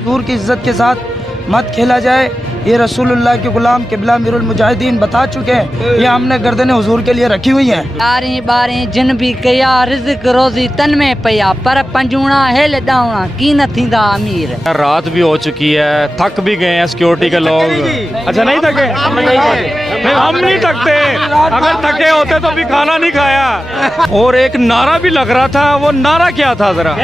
حضور کی عزت کے ساتھ مت کھیلا جائے. یہ رسول اللہ کے غلام قبلہ امیر المجاہدین بتا چکے ہیں, یہ ہم نے گردن حضور کے لیے رکھی ہوئی ہیں. باریں باریں جن بھی کیا رزق روزی تن میں پیا پر پنجونا ہل ڈاؤنا کی نہ تھیندا امیر. رات بھی ہو چکی ہے, تھک بھی گئے ہیں سیکورٹی کے لوگ. اچھا نہیں تھکے؟ ہم نہیں تھکتے, اگر تھکے ہوتے تو بھی کھانا نہیں کھایا. اور ایک نعرہ بھی لگ رہا تھا, وہ نعرہ کیا تھا ذرا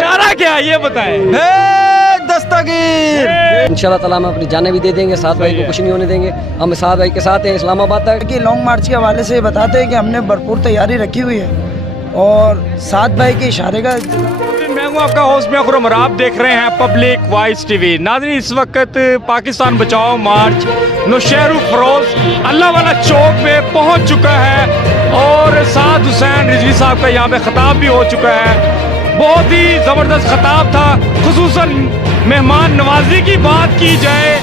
نعرہ کیا یہ بتائیں. دستگیر انشاءاللہ تعالیٰ ہم اپنی جانیں بھی دے دیں گے, ساتھ بھائی کو کچھ نہیں ہونے دیں گے. ہم ساتھ بھائی کے ساتھ ہیں اسلام آباد تک. کہ لانگ مارچ کے حوالے سے بتاتے ہیں کہ ہم نے بھرپور تیاری رکھی ہوئی ہے اور سات بھائی کے اشارے کا. میں ہوں آپ کا ہوسٹ میں خرم, آپ دیکھ رہے ہیں پبلک وائس ٹی وی. ناظرین اس وقت پاکستان بچاؤ مارچ نوشہر فروز اللہ والا چوک میں پہنچ چکا ہے اور سعد حسین رضوی صاحب کا یہاں پہ خطاب بھی ہو چکا ہے. بہت ہی زبردست خطاب تھا. خصوصاً مہمان نوازی کی بات کی جائے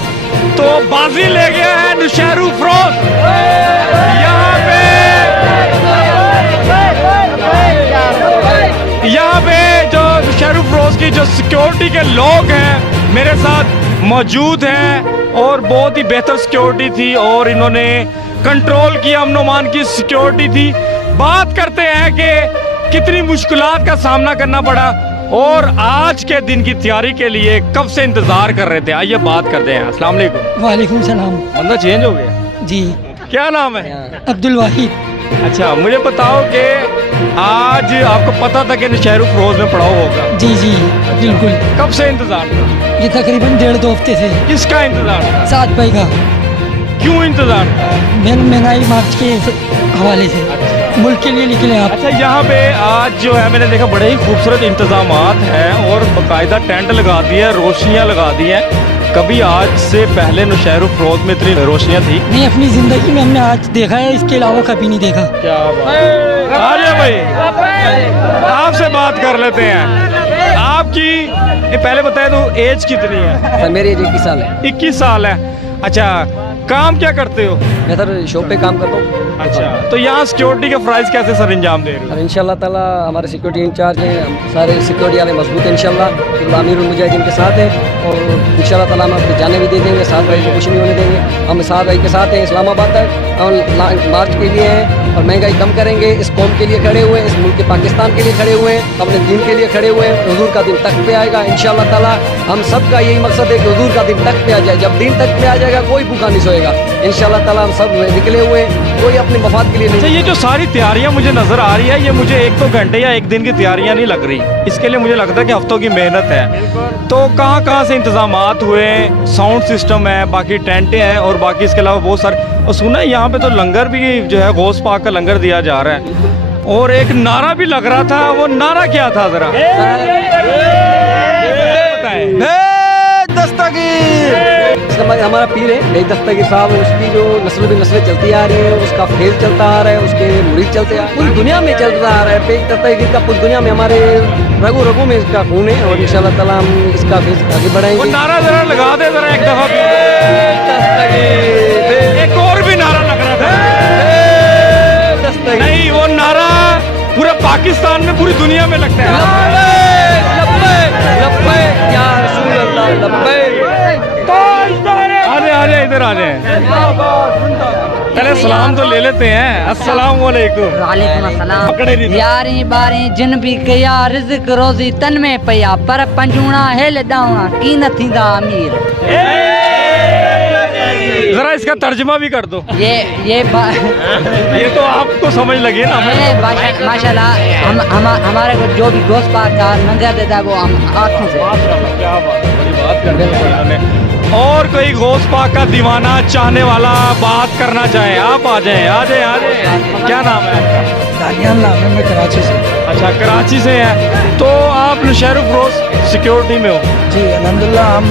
تو بازی لے گیا ہے نوشہر فروز. یہاں پہ جو نوشہر فروز کی جو سیکیورٹی کے لوگ ہیں میرے ساتھ موجود ہیں اور بہت ہی بہتر سیکیورٹی تھی اور انہوں نے کنٹرول کیا, امن و امان کی سیکیورٹی تھی. بات کرتے ہیں کہ کتنی مشکلات کا سامنا کرنا پڑا اور آج کے دن کی تیاری کے لیے کب سے انتظار کر رہے تھے. آئیے بات کرتے ہیں. السلام علیکم. وعلیکم السلام. بندہ چینج ہو گیا جی. کیا نام ہے؟ عبد الواحد. اچھا مجھے بتاؤ کہ آج آپ کو پتا تھا کہ نوشہر فروز میں پڑاؤ ہوگا؟ جی جی بالکل. کب سے انتظار تھا؟ یہ تقریباً 1.5-2 ہفتے سے. کس کا انتظار تھا؟ سات بھائی کا. کیوں انتظار تھا؟ مہنگائی مارچ کے حوالے سے ملک کے لیے نکلے آپ. اچھا یہاں پہ آج جو ہے میں نے دیکھا بڑے ہی خوبصورت انتظامات ہیں اور باقاعدہ ٹینٹ لگا دی ہے, روشنیاں لگا دی ہیں. کبھی آج سے پہلے نوشہر فروز میں اتنی روشنیاں تھی نہیں, اپنی زندگی میں ہم نے آج دیکھا ہے, اس کے علاوہ کبھی نہیں دیکھا. کیا بات. آجائے بھائی آپ سے بات کر لیتے ہیں. آپ کی پہلے بتائیں تو ایج کتنی ہے؟ میری ایج 21 سال ہے. 21 سال ہے. اچھا کام کیا کرتے ہو؟ میں سر شاپ پہ کام کرتا ہوں. اچھا تو یہاں سیکیورٹی کے فرائض کیسے سر انجام دے رہے اور انشاءاللہ تعالیٰ ہمارے سیکورٹی انچارج ہیں, ہم سارے سیکورٹی والے مضبوط ہیں انشاءاللہ. قبلہ امیر المجاہدین کے ساتھ ہیں اور انشاءاللہ تعالیٰ ہم اپنی جانیں بھی دے دیں گے, ساتھ بھائی کو کچھ نہیں ہونے دیں گے. ہم ساتھ بھائی کے ساتھ ہیں اسلام آباد تک. ہم مارچ کے لیے ہیں اور مہنگائی کم کریں گے. اس قوم کے لیے کھڑے ہوئے ہیں, اس ملک کے پاکستان کے لیے کھڑے ہوئے ہیں, اپنے دین کے لیے کھڑے ہوئے ہیں. حضور کا دن تک پہ آئے گا انشاءاللہ تعالیٰ. ہم سب کا یہی مقصد ہے کہ حضور کا دن تک پہ آ جائے. جب دن تک پہ آ جائے گا کوئی بھوکا نہیں سوئے گا انشاءاللہ تعالیٰ. ہم سب نکلے ہوئے, کوئی اپنے مفاد کے لیے نہیں. یہ جو ساری تیاریاں مجھے نظر آ رہی ہے یہ مجھے 1-2 گھنٹے یا 1 دن کی تیاریاں نہیں لگ رہی. اس کے لیے مجھے لگتا ہے کہ ہفتوں کی محنت ہے. تو کہاں کہاں سے انتظامات ہوئے ہیں؟ ساؤنڈ سسٹم ہے, باقی ٹینٹیں ہیں اور باقی اس کے علاوہ بہت سارے. اور سنا ہے یہاں پہ تو لنگر بھی جو ہے غوث پاک کا لنگر دیا جا رہا ہے اور ایک نعرہ بھی لگ رہا تھا. وہ نعرہ کیا تھا ذرا دستگیر ہمارا پیر ہے بھائی دستگیر صاحب, اس کی جو نسل بھی نسلیں چلتی آ رہی ہیں, اس کا فیض چلتا آ رہا ہے, اس کے مرید چلتے آ رہے ہیں, پوری دنیا میں چلتا آ رہا ہے. بھائی دستگیر کا پوری دنیا میں ہمارے رگو رگو میں اس کا خون ہے اور انشاءاللہ تعالیٰ ہم اس کا فیض آگے بڑھائیں وہ گے. نعرہ ذرا لگا دے ذرا ایک دفعہ. ایک اور بھی نعرہ لگ رہا تھا. نہیں وہ نعرہ پورے پاکستان میں پوری دنیا میں لگتا ہے. آجائے ادھر آجائے. پہلے سلام تو لے لیتے ہیں. السلام علیکم. وعلیکم السلام. پکڑے نہیں. یاریں باریں جن بھی کیا رزق روزی تن میں پیا پر پنجونا ہل ڈاؤنا کی نہ تھیندا امیر. ذرا اس کا ترجمہ بھی کر دو. یہ تو آپ کو سمجھ لگے نا. ماشاء اللہ ہمارے کو جو بھی گوشت پاک کا لنگر دیتا ہے وہ ہم آنکھوں سے. کیا بڑی بات کر دیں. اور کوئی غوث پاک کا دیوانہ چاہنے والا بات کرنا چاہے آپ آ جائیں. کیا نام ہے؟ دانیال نام ہے, میں کراچی سے. اچھا کراچی سے ہیں. تو آپ نوشہر فروز سیکیورٹی میں ہو؟ جی الحمدللہ ہم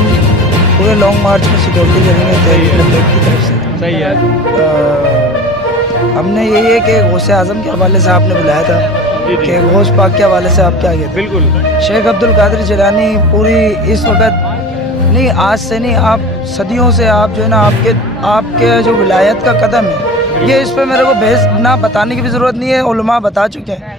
پورے لانگ مارچ میں سیکورٹی کریں گے تحریک کی طرف سے. صحیح ہے. ہم نے یہی ہے کہ غوث اعظم کے حوالے سے آپ نے بلایا تھا کہ غوث پاک کے حوالے سے آپ کیا کہتے ہیں؟ بالکل. شیخ عبد القادر جیلانی پوری اس وقت نہیں, آج سے نہیں, آپ صدیوں سے آپ جو ہے نا آپ کے جو ولایت کا قدم ہے, یہ اس پہ میرے کو بحث نہ بتانے کی بھی ضرورت نہیں ہے, علماء بتا چکے ہیں.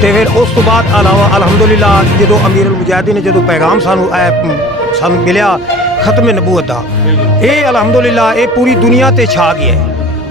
ਤੇ ਫਿਰ ਉਸ ਤੋਂ ਬਾਅਦ ਅਲਾਵਾ ਅਲਹਮਦੁਲਿਲਾ ਜਦੋਂ ਅਮੀਰ ਮੁਜਾਹਿਦੀਨ ਨੇ ਜਦੋਂ ਪੈਗਾਮ ਸਾਨੂੰ ਮਿਲਿਆ ਖਤਮ ਨਬੂਵਤ ਦਾ, ਇਹ ਅਲਹਮਦੁਲਿਲਾ ਇਹ ਪੂਰੀ ਦੁਨੀਆ ਤੇ ਛਾ ਗਿਆ ਹੈ।